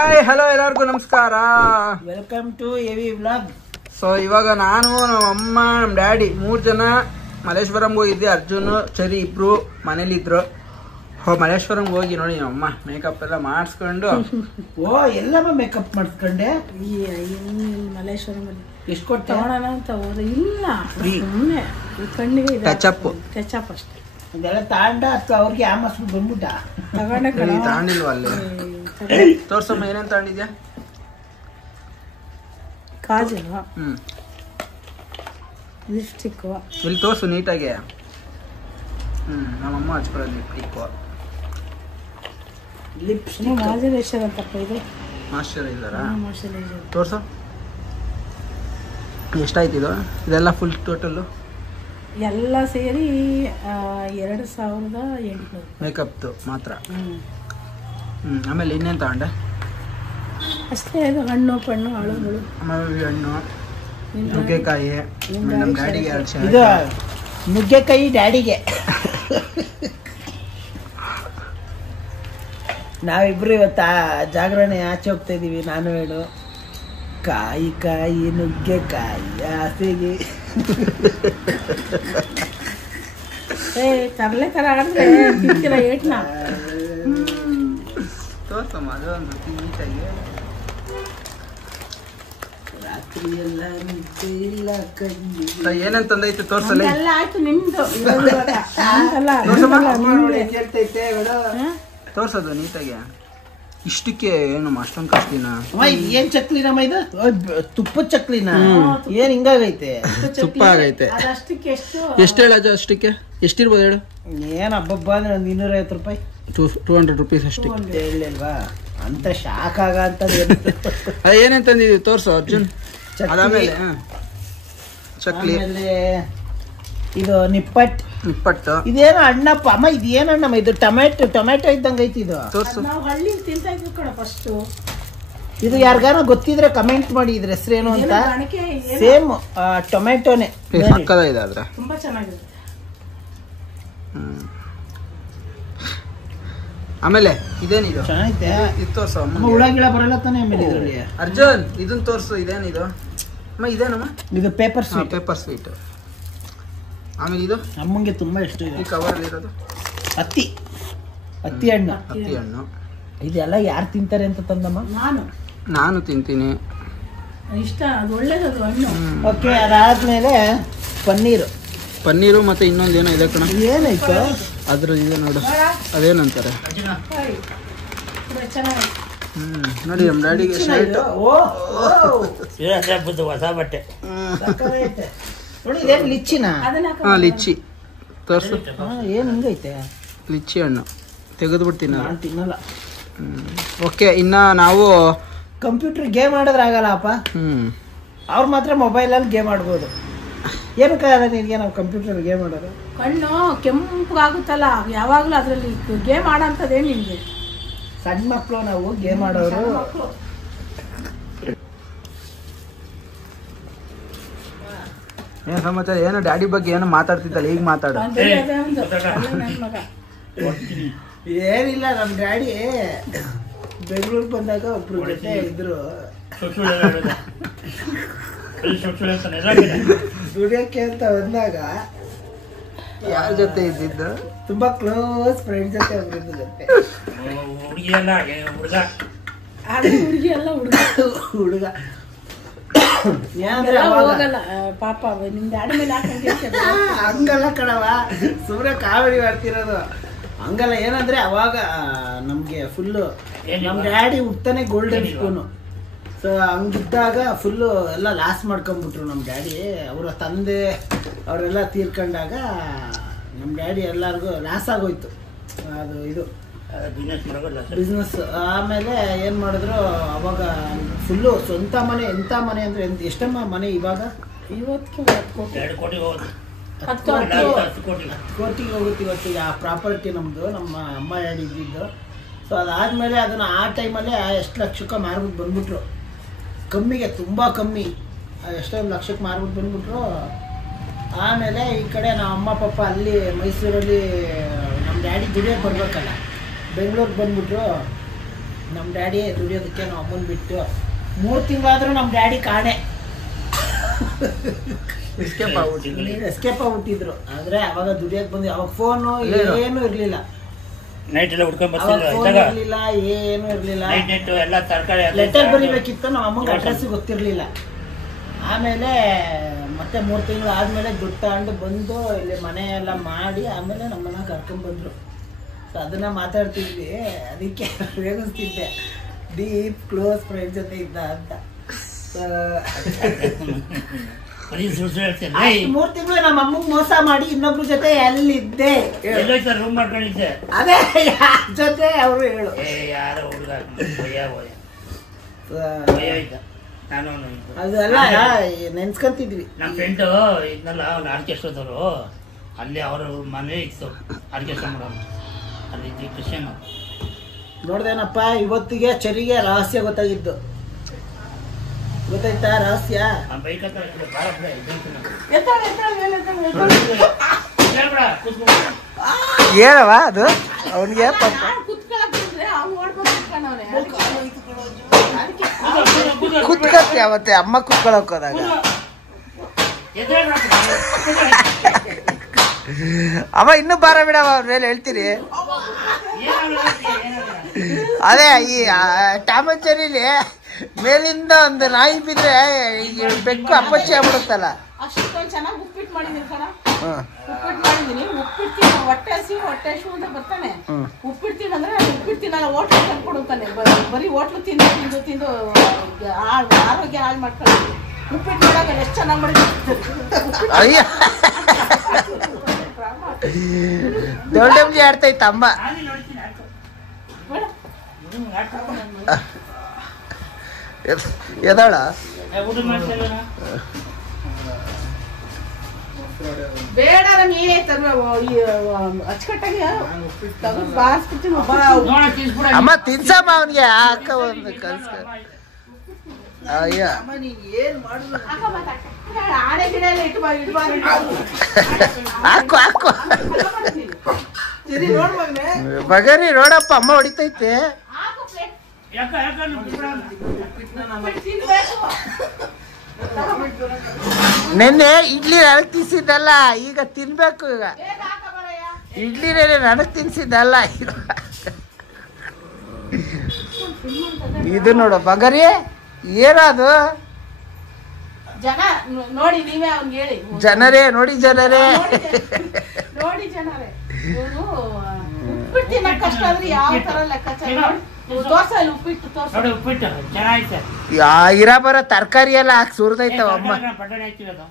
Hi hello ಎಲ್ಲರಿಗೂ ನಮಸ್ಕಾರ. Welcome to AV vlog. So ಇವಾಗ ನಾನು ನಮ್ಮ ಅಮ್ಮ ನಮ್ಮ ಡ್ಯಾಡಿ 3 ಜನ ಮಲ್ಲೇಶ್ವರಂಗೆ ಹೋಗಿದ್ದೆ. ಅರ್ಜುನ್ ಚರಿ ಇಬ್ರು ಮನೇಲಿದ್ರು. ಮಲ್ಲೇಶ್ವರಂಗೆ ಹೋಗಿ ನೋಡಿ ನಮ್ಮಮ್ಮ ಮೇಕಪ್ ಎಲ್ಲ ಮಾಡಿಸ್ಕೊಂಡು ಎಲ್ಲಮ್ಮ ಮೇಕಪ್ ಮಾಡಿಸ್ಕೊಂಡೆ. ಮಲ್ಲೇಶ್ವರಂ ಎಷ್ಟು ಕೊಟ್ಟು ತಗೊಳ್ಳೋಣ ಅಂತ ಹೋದ್ರೆ ಇಲ್ಲ, ಸುಮ್ಮನೆ ಕಣ್ಣಿಗೆ ಟಚಪ್ ಅಷ್ಟೇ. ಇದೆಲ್ಲ ತಾಂಡ ಅಥವಾ ಅವ್ರಿಗೆ ಆಮಸ್ ಬಂದ್ಬಿಟ್ಟ ತಗೊಂಡೆ ತಗೊಂಡಿಲ್ವ ಅಲ್ಲಿ? ತೋರ್ಸಮ್ಮ ಏನೇನು ತಗೊಂಡಿದ್ಯಾ? ಕಾಜಲ್, ಲಿಪ್ಸ್ಟಿಕ್, ಇಲ್ಲಿ ತೋರ್ಸು ನೀಟಾಗಿ. ನಮ್ಮಮ್ಮ ಹಚ್ಕೊಳ್ಳೋದು ಲಿಪ್ಸ್ಟಿಕ್ ಮಾಯಿಶ್ಚರೈಸರ್ ಅಂತಪ್ಪ ಇದು. ಮಾಯಿಶ್ಚರೈಸರಾ? ಮಾಯಿಶ್ಚರೈಸರ್ ತೋರ್ಸು ಎಷ್ಟಾಯ್ತು ಇದು? ಇದೆಲ್ಲ ಫುಲ್ ಟೋಟಲ್ಲು ಎಲ್ಲ ಸೇರಿ 2800 ಮೇಕಪ್ದು ಮಾತ್ರ. ಆಮೇಲೆ ಇನ್ನೇನು ತಗೊಂಡೆ? ಅಷ್ಟೇ. ಅದು ಹಣ್ಣು ಪಣ್ಣು ಹಳುಗಳು, ಆಮೇಲೆ ಹಣ್ಣು, ನುಗ್ಗೆಕಾಯಿ, ನಮ್ಮ ಡ್ಯಾಡಿಗೆ 2 ಇದು ನುಗ್ಗೆಕಾಯಿ ಡ್ಯಾಡಿಗೆ. ನಾವಿಬ್ರು ಇವತ್ತು ಜಾಗರಣೆ ಆಚೆ ಹೋಗ್ತಾ ಇದೀವಿ. ನಾನು ಹೇಳು ಕಾಯಿ ಕಾಯಿ ನುಗ್ಗೆಕಾಯಿ ಆಸೆಗೆ ತರಲೆ ತರ ಆಡಿದ್ರೆ ತಿಂತೀರ ಏಟ್ನ. ತೋರ್ಸಮ್ಮ ಅದೊಂದು ನೀಟಾಗಿ. ರಾತ್ರಿ ಎಲ್ಲ ನಿದ್ದೆ ಇಲ್ಲ ಕಣ್ಣಿ. ಏನಂತಂದೈತೆ ತೋರ್ಸಲ್ಲ. ಎಲ್ಲ ಆಯ್ತು ನಿಮ್ದು. ಕೇಳ್ತೈತೆ ತೋರ್ಸೋದು ನೀಟಾಗಿ. ಇಷ್ಟಕ್ಕೆ ಏನು ಅಷ್ಟೊಂದು ಕಷ್ಟಿನ? ಏನ್ ಚಕ್ಲಿನಮ್ಮ ಇದು? ತುಪ್ಪದ ಚಕ್ಲಿನ? ಏನ್ ಹಿಂಗಾಗೈತೆ? ತುಪ್ಪ ಆಗೈತೆ. ಅಷ್ಟಕ್ಕೆ ಎಷ್ಟು ಎಷ್ಟು ಹೇಳಜ? ಅಷ್ಟಕ್ಕೆ ಎಷ್ಟಿರ್ಬೋದು ಹೇಳು? ಏನ್ ಹಬ್ಬಬ್ಬ ಅಂದ್ರೆ ಒಂದು 250 ರೂಪಾಯಿ, 200 ರುಪೀಸ್ ಅಷ್ಟಕ್ಕೆ. ಹೇಳಿಲ್ವಾ ಅಂತ ಶಾಕ್ ಆಗ ಅಂತ. ಏನಂತಂದಿದ್ವಿ ತೋರ್ಸು ಅರ್ಜುನ್. ಅದಾದ್ಮೇಲೆ ಚಕ್ಲಿ, ಇದು ನಿಪ್ಪಟ್ಟು. ಇದೇನು ಹಣ್ಣಪ್ಪ ಅಮ್ಮ? ಇದೇನು ಹಣ್ಣಮ್ಮ? ಇದು ಟೊಮೆಟೊ ಇದ್ದಂಗೆ ಐತಿ ಇದು. ತೋರ್ಸು. ನಾವು ಹಳ್ಳಿ ತಿಂತಾ ಇದ್ವಿ ಕಣ ಫಸ್ಟ್. ಇದು ಯಾರಿಗಾರ ಗೊತ್ತಿದ್ರೆ ಕಮೆಂಟ್ ಮಾಡಿ ಇದ್ರ ಹೆಸರೇನು ಅಂತ. ಸೇಮ್ ಟೊಮೆಟೊನೆ, ಸಕ್ಕದಾಗಿದೆ ಆದ್ರೆ ತುಂಬಾ ಚೆನ್ನಾಗಿದೆ. ಆಮೇಲೆ ಇದೇನಿದು? ಚೆನ್ನಾಗೈತೆ. ಇದು ತೋರ್ಸು. ಹುಳ ಗಿಳ ಬರಲ್ಲ ತಾನೆ ಆಮೇಲೆ ಇದ್ರಲ್ಲಿ? ಅರ್ಜುನ್ ಇದನ್ನ ತೋರ್ಸು. ಇದೇನಿದು ಅಮ್ಮ? ಇದೇನಮ್ಮ? ಇದು ಪೇಪರ್ ಸ್ವೀಟ್. Paper sweet. ಆಮೇಲೆ ಇದು ಅಮ್ಮಂಗೆ ತುಂಬಾ ಇಷ್ಟ ಈ ಕವರ್ ಇರೋದು ಹತ್ತಿ ಹಣ್ಣು. ಹತ್ತಿ ಹಣ್ಣು. ಇದೆಲ್ಲ ಯಾರು ತಿಂತಾರೆ ಅಂತ ತಂದಮ್ಮ? ನಾನು ತಿಂತೀನಿ, ಇಷ್ಟ. ಅದು ಒಳ್ಳೇದದು ಹಣ್ಣು. ಓಕೆ, ಅದಾದ್ಮೇಲೆ ಪನ್ನೀರು ಮತ್ತೆ ಇನ್ನೊಂದೇನೋ ಇದೆ ಕಣ. ಏನಾಯ್ತು ಅದ್ರ ಇದೆ ನೋಡು, ಅದೇನಂತಾರೆ ನೋಡಿ. ನಮ್ಮ ಡ್ಯಾಡಿಗೆ ಶರ್ಟ್. ಹೊಸ ಬಟ್ಟೆ ನೋಡಿ. ಇದೇನು ಲಿಚ್ಚಿನ? ಲಿಚ್ಚಿ ತೋರ್ಸು. ಏನು ಹಿಂಗೈತೆ? ಲಿಚ್ಚಿ ಹಣ್ಣು ತೆಗೆದ್ಬಿಡ್ತೀನಿ. ನಾನು ತಿನ್ನಲ್ಲ. ಓಕೆ, ಇನ್ನ ನಾವು ಕಂಪ್ಯೂಟರ್ ಗೇಮ್ ಆಡಿದ್ರೆ ಆಗಲ್ಲಪ್ಪ. ಅವ್ರು ಮಾತ್ರ ಮೊಬೈಲಲ್ಲಿ ಗೇಮ್ ಆಡ್ಬೋದು. ಏನಕ್ಕಾಗಲ್ಲ ನಿನಗೆ ನಾವು ಕಂಪ್ಯೂಟರ್ ಗೇಮ್ ಆಡೋದು? ಕಣ್ಣು ಕೆಂಪಗಾಗುತ್ತಲ್ಲ ಯಾವಾಗಲೂ. ಅದರಲ್ಲಿ ಗೇಮ್ ಆಡೋಂಥದ್ದೇನು ನಿಮಗೆ? ಸಣ್ಣ ಮಕ್ಕಳು ನಾವು ಗೇಮ್ ಆಡೋರು. ಏನು ಸಮಾಚಾರ? ಏನೋ ಡ್ಯಾಡಿ ಬಗ್ಗೆ ಏನೋ ಮಾತಾಡ್ತಿದ್ದಲ್ಲ, ಈಗ ಮಾತಾಡು. ಏನಿಲ್ಲ, ನಮ್ಮ ಡ್ಯಾಡಿ ಬೆಂಗಳೂರು ಬಂದಾಗ ಒಬ್ರು ಜೊತೆ ಇದ್ರು. ದುಡಿಯೋಕ್ಕೆ ಅಂತ ಬಂದಾಗ ಯಾರ ಜೊತೆ ಇದ್ದಿದ್ದು? ತುಂಬಾ ಕ್ಲೋಸ್ ಫ್ರೆಂಡ್ ಜೊತೆ ಒಬ್ರಿದ್ದು ಜೊತೆ. ಹುಡುಗಿ ಎಲ್ಲ ಹುಡುಗ ಹೋಗಲ್ಲ ಪಾಪ. ನಿಮ್ ಡ್ಯಾಡಿ ಮೇಲೆ ಹಂಗಲ್ಲ ಕಣವ, ಸುಮ್ಮನೆ ಕಾಮಿಡಿ ಮಾಡ್ತಿರೋದು. ಹಂಗಲ್ಲ, ಏನಂದ್ರೆ ಅವಾಗ ನಮ್ಗೆ ಫುಲ್ಲು ನಮ್ ಡ್ಯಾಡಿ ಹುಟ್ತಾನೆ ಗೋಲ್ಡನ್ ಸ್ಪೂನು. ಸೊ ಹಂಗಿದ್ದಾಗ ಫುಲ್ಲು ಎಲ್ಲ ಲಾಸ್ ಮಾಡ್ಕೊಂಡ್ಬಿಟ್ರು ನಮ್ಮ ಡ್ಯಾಡಿ. ಅವರ ತಂದೆ ಅವರೆಲ್ಲ ತೀರ್ಕೊಂಡಾಗ ನಮ್ಮ ಡ್ಯಾಡಿ ಎಲ್ಲರಿಗೂ ಲಾಸ್ ಆಗೋಯ್ತು. ಅದು ಇದು ಬಿಸ್ನೆಸ್. ಆಮೇಲೆ ಏನು ಮಾಡಿದ್ರು, ಅವಾಗ ಫುಲ್ಲು ಸ್ವಂತ ಮನೆ. ಎಂಥ ಮನೆ ಅಂದರೆ ಎಷ್ಟಮ್ಮ ಮನೆ ಇವಾಗ? ಇವತ್ತಿಗೆ 10 ಕೋಟಿಗೆ ಹೋಗುತ್ತೆ ಇವತ್ತು ಆ ಪ್ರಾಪರ್ಟಿ ನಮ್ಮದು, ನಮ್ಮ ಅಮ್ಮ ಡ್ಯಾಡಿ ಇದ್ದಿದ್ದು. ಸೊ ಅದಾದಮೇಲೆ ಅದನ್ನು ಆ ಟೈಮಲ್ಲೇ ಎಷ್ಟು ಲಕ್ಷಕ್ಕೆ ಮಾರ್ಬಿಟ್ಟು ಬಂದ್ಬಿಟ್ರು. ಕಮ್ಮಿಗೆ, ತುಂಬ ಕಮ್ಮಿ, ಎಷ್ಟೊಂದು ಲಕ್ಷಕ್ಕೆ ಮಾರ್ಬಿಟ್ಟು ಬಂದ್ಬಿಟ್ರು. ಆಮೇಲೆ ಈ ಕಡೆ ನಮ್ಮ ಅಮ್ಮ ಪಾಪ ಅಲ್ಲಿ ಮೈಸೂರಲ್ಲಿ ನಮ್ಮ ಡ್ಯಾಡಿ ದುಡಿಯೋಕ್ಕೆ ಬರ್ಬೇಕಲ್ಲ, ಬೆಂಗಳೂರಿಗೆ ಬಂದ್ಬಿಟ್ರು. ನಮ್ಮ ಡ್ಯಾಡಿ ದುಡಿಯೋದಕ್ಕೆ ನಾವು ಅಮ್ಮನ ಬಿಟ್ಟು 3 ತಿಂಗಳಾದ್ರೂ ನಮ್ಮ ಡ್ಯಾಡಿ ಕಾಣೆ ಎಸ್ಕೇಪ್ ಆಗ್ಬಿಟ್ಟಿದ್ರು. ಆದ್ರೆ ಅವಾಗ ದುಡಿಯಕ್ಕೆ ಬಂದು ಅವಾಗ ಫೋನು ಏನು ಇರ್ಲಿಲ್ಲ, ನೈಟ್ ಎಲ್ಲ ಹುಡ್ಕೊಂಡ್ ಇರ್ಲಿಲ್ಲ, ಏನು ಇರ್ಲಿಲ್ಲ. ಎಲ್ಲ ತರಕಾರಿ ಲೆಟರ್ ಬರೀಬೇಕಿತ್ತು, ನಮ್ಮ ಅಮ್ಮಂಗೆ ಅಡ್ರೆಸ್ ಗೊತ್ತಿರ್ಲಿಲ್ಲ. ಆಮೇಲೆ ಮತ್ತೆ 3 ತಿಂಗಳು ಆದ್ಮೇಲೆ ದುಡ್ಡು ತಗೊಂಡು ಬಂದು ಇಲ್ಲಿ ಮನೆ ಎಲ್ಲ ಮಾಡಿ ಆಮೇಲೆ ನಮ್ಮನ್ನ ಕರ್ಕೊಂಡ್ಬಂದ್ರು. ಸೊ ಅದನ್ನ ಮಾತಾಡ್ತಿದ್ವಿ, ಅದಕ್ಕೆ ರೇಗಿಸ್ತಿದ್ದೆ ಡೀಪ್ ಕ್ಲೋಸ್ ಫ್ರೆಂಡ್ ಜೊತೆ ಇದ್ದ ಅಂತ. 3 ತಿಂಗಳು ನಮ್ಮ ಅಮ್ಮಂಗೆ ಮೋಸ ಮಾಡಿ ಇನ್ನೊಬ್ರ ಜೊತೆ ಎಲ್ಲಿದ್ದೆ, ರೂಮ್ ಮಾಡ್ಕೊಂಡಿದ್ದೆ. ಅದೇ ಜೊತೆ ಅವರು ಹೇಳು ಯಾರೋ ಹುಡುಗ ಅದೆಲ್ಲ ನೆನ್ಸ್ಕೊಂತಿದ್ವಿ. ನಮ್ಮ ಫ್ರೆಂಡು ಇದನ್ನೆಲ್ಲ ಅವ್ನು ಆರ್ಕೆಸ್ಟ್ರಾದವರು, ಅಲ್ಲಿ ಅವ್ರ ಮನೆ ಇತ್ತು ಆರ್ಕೆಸ್ಟ್ರಾ ಮಾಡೋನು, ಅಲ್ಲಿ ಕ್ರಿಶ್ಚಿಯನ್. ನೋಡ್ದೇನಪ್ಪ, ಇವತ್ತಿಗೆ ಚರಿಗೆ ರಹಸ್ಯ ಗೊತ್ತಾಗಿದ್ದು. ಗೊತ್ತಾಯ್ತಾ ರಹಸ್ಯ? ಬೈಕ್ ಹತ್ರ ಹೇಳವ ಅದು ಅವನಿಗೆ ಕುತ್ಕತ್ತೆ. ಅವತ್ತೆ ಅಮ್ಮ ಕುತ್ಕೊಳಕ್ ಹೋದಾಗ ಅಮ್ಮ ಇನ್ನೂ ಬಾರ ಬಿಡವ ಅವ್ರ ಮೇಲೆ ಹೇಳ್ತೀರಿ. ಅದೇ ಈ ಟಾಮ್ ಅಂಡ್ ಜೆರ್ರಿಲಿ ಮೇಲಿಂದ ಒಂದು ನಾಯಿ ಬಿದ್ರೆ ಬೆಕ್ಕು ಅಪ್ಪಚ್ಚಿ ಆಗ್ಬಿಡುತ್ತಲ್ಲ. ಅಷ್ಟೊಂದು ಚೆನ್ನಾಗಿ ಉಪ್ಪಿಟ್ಟು ಮಾಡಿದೀನಿ ಕಣ. ಉಪ್ಪಿಟ್ಟು ಮಾಡಿದೀನಿ. ಉಪ್ಪಿಟ್ಟು ಹೊಟ್ಟೆ ಹಸಿ ಹೊಟ್ಟೆ ಹಸು ಅಂತ ಬರ್ತಾನೆ. ಉಪ್ಪಿಟ್ಟು ತಿನ್ನಂದ್ರೆ ಉಪ್ಪಿಟ್ಟು ತಿನ್ನಲ್ಲ, ಹೋಟ್ಲು ತಂದ್ಕೊಡುತ್ತಾನೆ. ಬರೀ ಹೋಟ್ಲು ತಿಂದು ತಿಂದು ತಿಂದು ಆರೋಗ್ಯ ಹಾಳು ಮಾಡ್ಕೊಳ್ಳಿ. ಉಪ್ಪಿಟ್ಟು ಮಾಡಾಗ ಎಷ್ಟು ಚೆನ್ನಾಗಿ ಮಾಡಿದ್ರು. ಅಯ್ಯ ದೊಡ್ಡ ಆಡ್ತೈತ ಅಮ್ಮ. ಎದಾಳ ಬೇಡ ನೀನೇ ಅಚ್ಚುಕಟ್ಟಾಗಿ ಬಾರಿಸ್ಬಿಡ್ತೀನಿ. ಅಮ್ಮ ತಿನ್ಸಮ್ಮ ಅವನಿಗೆ ಹಾಕ ಒಂದು ಕಲ್ಸ್ಕ. ಅಯ್ಯ ಆಡೆ ಗಿಡ ಎಲ್ಲ ಹಾಕು ಹಾಕು ಬಗರಿ ನೋಡಪ್ಪ ಅಮ್ಮ ಹೊಡಿತೈತೆ. ನೆನ್ನೆ ಇಡ್ಲಿ ನನಗ್ ತಿನ್ಸಿದ್ದಲ್ಲ, ಈಗ ತಿನ್ಬೇಕು. ಈಗ ಇಡ್ಲಿ ನೆನೆ ನನಗ್ ತಿನ್ಸಿದ್ದಲ್ಲ, ಇದು ನೋಡು ಬಗರಿ ಏನದು. ಜನ ನೋಡಿ, ನೀವೇ ಅವ್ನಿಗೆ ಹೇಳಿ. ಜನರೇ ನೋಡಿ, ಜನರೇ ನೋಡಿ ಜನರೇ, ಇವನು ಉಪ್ಪಿಟ್ಟು ತಿನ್ನಕ್ ಕಷ್ಟ ಅಂದ್ರೆ ಯಾವ ತರ ಲೆಕ್ಕಾಚಾರ ತೋರ್ಸ. ಇಲ್ಲಿ ಉಪ್ಪಿಟ್ಟು ತೋರ್ಸ. ಉಪ್ಪಿಟ್ಟು ಚೆನ್ನಾಗೈತೆ. ಇರ ಬರೋ ತರಕಾರಿ ಎಲ್ಲ ಹಾಕಿ ಸುರಿದೈತವ ಅಮ್ಮ. ಪಟ್ಟಣ ಹಾಕ್ತೀವಿ ಅದು.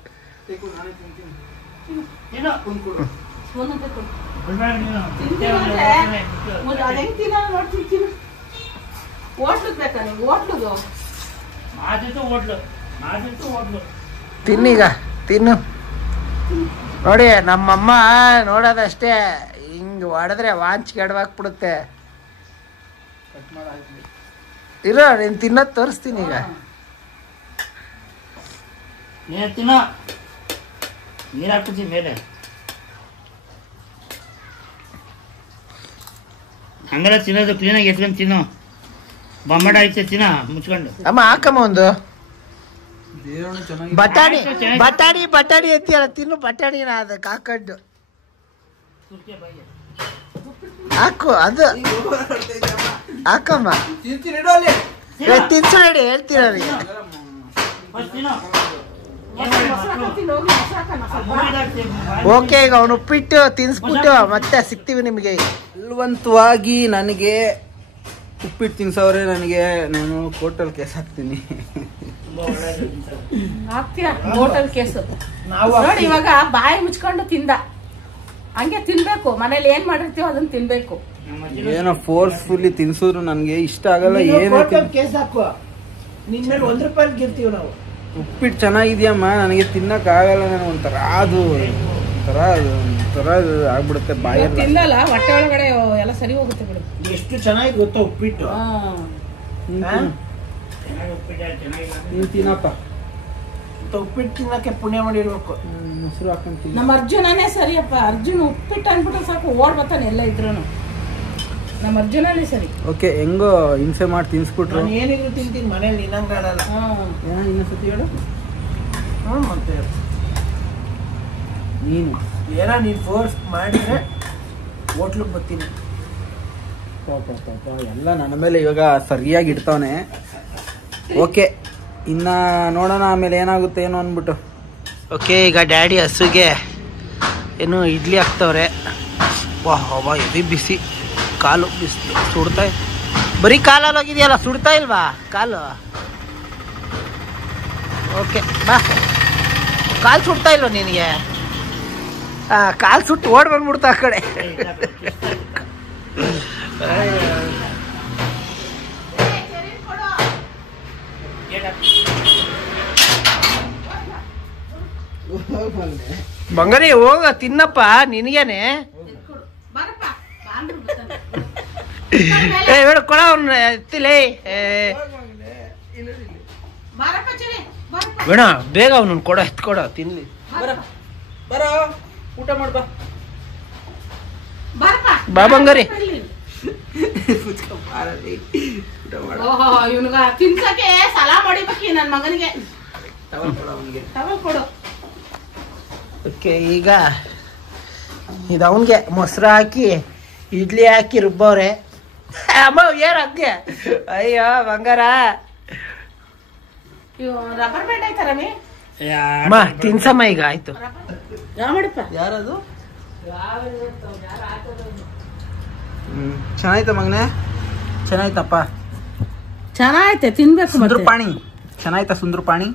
ಅದ್ ಹೆಂಗ್ ತಿನ್ನ ನೋಡ್ತೀನಿ. ತಿನ್ನು. ಹೋಟ್ಲಗ್ ಬೇಕಾ ನೀವು? ಹೋಟ್ಲದು ತಿನ್ನೀಗ ತಿನ್ನು. ನೋಡಿ ನಮ್ಮಮ್ಮ ನೋಡೋದಷ್ಟೇ, ಹಿಂಗ್ ಹೊಡೆದ್ರೆ ವಾಂಚ್ ಕೆಡವಾಕ್ಬಿಡುತ್ತೆ. ಇರೋ ನೀನ್ ತಿನ್ನೋದ್ ತೋರಿಸ್ತೀನಿ ಈಗ. ತಿನ್ನೋ ನೀರು ಹಾಕ್ಬಿಡ್ತೀನಿ ಮೇಲೆ. ಹಂಗೆಲ್ಲ ತಿನ್ನೋದು ಕ್ಲೀನಾಗಿ ಎತ್ಕೊಂಡು ತಿನ್ನೋ. ಬೊಮ್ಮಡ ಐತೆ ತಿನ್ನ ಮುಚ್ಕೊಂಡು. ಅಮ್ಮ ಹಾಕಮ್ಮ ಒಂದು ಬಟಾಣಿ. ಬಟಾಣಿ ಬಟಾಣಿ ಎತ್ತಿಯಲ್ಲ, ತಿನ್ನು ಬಟಾಣಿನ ಅದಕ್ಕೆ ಹಾಕೊಂಡು ಹಾಕು. ಅದು ಹಾಕಮ್ಮ ತಿನ್ಸಡಿ ಹೇಳ್ತೀರ. ಓಕೆ, ಈಗ ಅವನು ಉಪ್ಪಿಟ್ಟು ತಿನ್ಸ್ಬಿಟ್ಟು ಮತ್ತೆ ಸಿಗ್ತೀವಿ ನಿಮಗೆ. ಬಲವಂತವಾಗಿ ನನಗೆ ಉಪ್ಪಿಟ್ಟು ತಿನ್ಸವ್ರೆ ನನಗೆ, ನಾನು ಕೋರ್ಟಲ್ಲಿ ಕೇಸ್ ಹಾಕ್ತೀನಿ. ಹಾಕ್ತೀಯ ಹೋಟೆಲ್ ಕೇಸು? ನೋಡಿ ಇವಾಗ ಬಾಯಿ ಮುಚ್ಕೊಂಡು ತಿಂದ, ಹಂಗೆ ತಿನ್ಬೇಕು. ಮನೇಲಿ ಏನ್ ಮಾಡಿರ್ತೀವೋ ಅದನ್ನ ತಿನ್ಬೇಕು. ಏನೋ ಫೋರ್ಸ್ಫುಲ್ಲಿ ತಿನ್ಸಿದ್ರು ನನಗೆ ಇಷ್ಟ ಆಗಲ್ಲ. ಏನೋ ಕೇಸ್ ಹಾಕುವ, ನಿನ್ ಮೇಲೆ ₹1 ಗಿರ್ತೀವಿ ನಾವು. ಉಪ್ಪಿಟ್ಟು ಚೆನ್ನಾಗಿದ್ಯಮ್ಮ, ನನಗೆ ತಿನ್ನಕ್ ಆಗಲ್ಲ. ನಾನು ಒಂಥರ ಆಗ್ಬಿಡುತ್ತೆ ಬಾಯಲ್ಲಿ. ತಿನ್ನಲ್ಲ, ಹೊಟ್ಟೆ ಒಳಗಡೆ ಎಲ್ಲ ಸರಿ ಹೋಗುತ್ತೆ ಬಿಡು. ಎಷ್ಟು ಚೆನ್ನಾಗಿ ಗೊತ್ತಾ ಉಪ್ಪಿಟ್ಟು. ನೀನ್ ತಿನ್ನಪ್ಪ. ಉಪ್ಪಿಟ್ಟು ತಿನ್ನಕ್ಕೆ ಪುಣ್ಯ ಮಾಡಿರ್ಬೇಕು. ಮೊಸರು ಹಾಕೊಂತೀನಿ. ನಮ್ಮ ಅರ್ಜುನನೇ ಸರಿಯಪ್ಪ. ಅರ್ಜುನ್ ಉಪ್ಪಿಟ್ಟು ಅನ್ಬಿಟ್ಟು ಸಾಕು ಓಡ್ ಬರ್ತಾನೆ ಎಲ್ಲ ಇದ್ರು. ನಮ್ಮ ಅರ್ಜುನಲ್ಲಿ ಸರಿ. ಓಕೆ, ಹೆಂಗೋ ಹಿಂಸೆ ಮಾಡಿ ತಿನ್ಸ್ಬಿಟ್ರು. ನಾನು ಏನಿದ್ರು ತಿಂತೀನಿ, ಮನೇಲಿ ನಿನ್ನಂಗೆ ಆಡಲ್ಲ. ಇನ್ನೊಂದ್ಸತಿ ಹೇಳು. ಮತ್ತೆ ನೀನು ನೀನು ಫೋರ್ಸ್ ಮಾಡಿದ್ರೆ ಹೋಟ್ಲಿಗೆ ಬರ್ತೀನಿ. ಪಾಪ ಎಲ್ಲ ನನ್ನ ಮೇಲೆ ಇವಾಗ ಸರಿಯಾಗಿ ಇಡ್ತಾವನೆ. ಓಕೆ, ಇನ್ನು ನೋಡೋಣ ಆಮೇಲೆ ಏನಾಗುತ್ತೆ ಏನೋ ಅಂದ್ಬಿಟ್ಟು. ಓಕೆ, ಈಗ ಡ್ಯಾಡಿ ಹಸುಗೆ ಏನು ಇಡ್ಲಿ ಹಾಕ್ತವ್ರೆ. ವಾ ಎದಿ ಬಿಸಿ, ಕಾಲು ಬಿಸಿ ಸುಡ್ತಾ. ಬರೀ ಕಾಲಲ್ಲಿ ಹೋಗಿದೆಯಲ್ಲ, ಸುಡ್ತಾ ಇಲ್ವಾ ಕಾಲು? ಓಕೆ ಬಾ. ಕಾಲು ಸುಡ್ತಾ ಇಲ್ವ ನಿನಗೆ? ಕಾಲು ಸುಟ್ಟು ಓಡ್ ಬಂದ್ಬಿಡ್ತಾ ಆ ಕಡೆ. ಬಂಗಾರಿ ಹೋಗ ತಿನ್ನಪ್ಪ, ನಿನಗೇನೆ. ಬೇಡ ಕೊಡ, ಅವ್ನ ಎತ್ತಿಲೇ. ಬೇಡ, ಬೇಗ ಅವನನ್ನು ಕೊಡ, ಎತ್ಕೊಡ, ತಿನ್ಲಿ. ಬರ ಊಟ ಮಾಡ್ಬಾ. ಬಾ ಬಂಗಾರಿ. ಇವನ್ಗ ತಿನ್ಸಕ್ಕೆ ಸಲಾ ಮಾಡಿಬೇಕಿ ನನ್ನ ಮಗನಿಗೆ. ಟವಲ್ ಕೊಡು. ಓಕೆ, ಈಗ ಇದು ಅವನಿಗೆ ಮೊಸರು ಹಾಕಿ ಇಡ್ಲಿ ಹಾಕಿ ರುಬ್ಬವ್ರೆ. ಅಮ್ಮ ಏನ್ ಹಂಗೆ? ಅಯ್ಯೋ ಬಂಗಾರ, ರಬ್ಬರ್ ಬ್ಯಾಂಡ್ ಆಯ್ತಾ ರಮಿ? ಅಮ್ಮ ತಿನ್ಸಮ್ಮ ಈಗ. ಆಯ್ತು. ಯಾರದು? ಚೆನ್ನಾಯ್ತ ಮಗನೇ? ಚೆನ್ನಾಯ್ತಪ್ಪ. ಚೆನ್ನಾಗೈತೆ, ತಿನ್ಬೇಕು. ಸುಂದ್ರ ಪಾಣಿ ಚೆನ್ನಾಯ್ತಾ? ಸುಂದ್ರ ಪಾಣಿ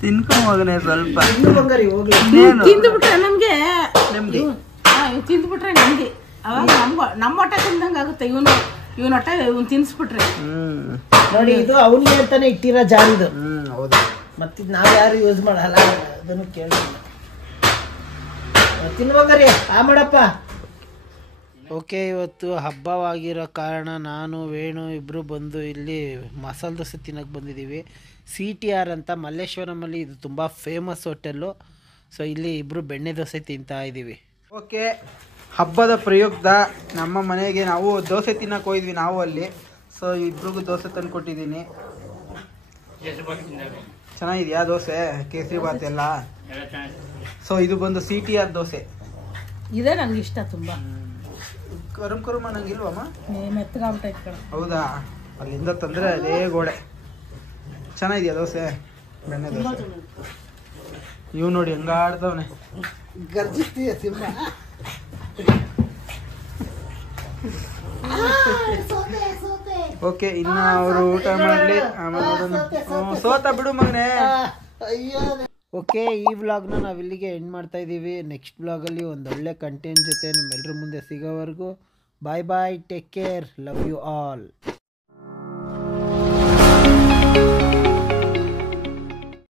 ತಿನ್ಕೊ ಮಗನೇ ಸ್ವಲ್ಪ. ಬಂಗಾರಿ ಹೋಗ್ಲಿ. ತಿಂದ್ಬಿಟ್ರೆ ನಮ್ಗೆ ನೆಮ್ಮದಿ. ತಿಂದ್ಬಿಟ್ರೆ ನೆಮ್ಮದಿ. ಅವಾಗ ನಮ್ಮ ಹೊಟ್ಟೆ ತಿಂದಂಗ ಆಗುತ್ತೆ. ಇವನ್ ಹೊಟ್ಟೆ ಇವನ್ ತಿನ್ಸ್ಬಿಟ್ರೆ. ನೋಡಿ, ಇದು ಅವನಿಗೆ ಅಂತಾನೆ ಇಟ್ಟಿರೋ ಜಾರಿದು. ಹೌದು. ಮತ್ತಿದ್ ನಾವ್ ಯಾರು ಯೂಸ್ ಮಾಡಲ್ಲ, ಅದನ್ನು ಕೇಳಿಲ್ಲ. ತಿನ್ನು ಬಂಗಾರಿ, ಮಾಡಪ್ಪ. ಓಕೆ, ಇವತ್ತು ಹಬ್ಬವಾಗಿರೋ ಕಾರಣ ನಾನು ವೇಣು ಇಬ್ಬರು ಬಂದು ಇಲ್ಲಿ ಮಸಾಲೆ ದೋಸೆ ತಿನ್ನೋಕೆ ಬಂದಿದ್ದೀವಿ. CTR ಅಂತ ಮಲ್ಲೇಶ್ವರಮಲ್ಲಿ ಇದು ತುಂಬ ಫೇಮಸ್ ಹೋಟೆಲ್ಲು. ಸೊ ಇಲ್ಲಿ ಇಬ್ಬರು ಬೆಣ್ಣೆ ದೋಸೆ ತಿಂತಾ ಇದ್ದೀವಿ. ಓಕೆ, ಹಬ್ಬದ ಪ್ರಯುಕ್ತ ನಮ್ಮ ಮನೆಗೆ ನಾವು ದೋಸೆ ತಿನ್ನೋಕೆ ಹೋಗಿದ್ವಿ ನಾವು ಅಲ್ಲಿ. ಸೊ ಇಬ್ರಿಗೂ ದೋಸೆ ತಂದು ಕೊಟ್ಟಿದ್ದೀನಿ. ಚೆನ್ನಾಗಿದೆಯಾ ದೋಸೆ? ಕೇಸರಿ ಬಾತ್ ಎಲ್ಲ. ಸೊ ಇದು ಬಂದು CTR ದೋಸೆ. ಇದೇ ನಂಗೆ ಇಷ್ಟ ತುಂಬಾ. ಕರುಮ್ ಅನ್ನಂಗಿಲ್ವಮ್ಮ? ಮೆತ್ತಗಾಗ್ಬಿಟ್ಟೈತೆ ಕಣ. ಹೌದಾ? ಅಲ್ಲಿಂದ ತಂದರೆ ಅದೇ ಗೋಡೆ. ಚೆನ್ನಾಗಿದೆಯಾ ದೋಸೆ? ಬೆಣ್ಣೆ ದೋಸೆ. ಇವ್ ನೋಡಿ ಹೆಂಗ ಆಡ್ತವನೆ. ಗರ್ಜಿಸ್ತೀಯ ಸಿಂಹ. ಓಕೆ, ಇನ್ನು ಅವರು ಊಟ ಮಾಡಲಿ, ಆಮೇಲೆ ಸೋತ ಬಿಡು ಮಗನೇ. ಓಕೆ, ಈ ವ್ಲಾಗ್ನ ನಾವು ಇಲ್ಲಿಗೆ ಎಂಡ್ ಮಾಡ್ತಾ ಇದ್ದೀವಿ. ನೆಕ್ಸ್ಟ್ ವ್ಲಾಗಲ್ಲಿ ಒಂದು ಒಳ್ಳೆ ಕಂಟೆಂಟ್ ಜೊತೆ ನಿಮ್ಮೆಲ್ಲರ ಮುಂದೆ ಸಿಗೋವರೆಗೂ bye bye, take care, love you all.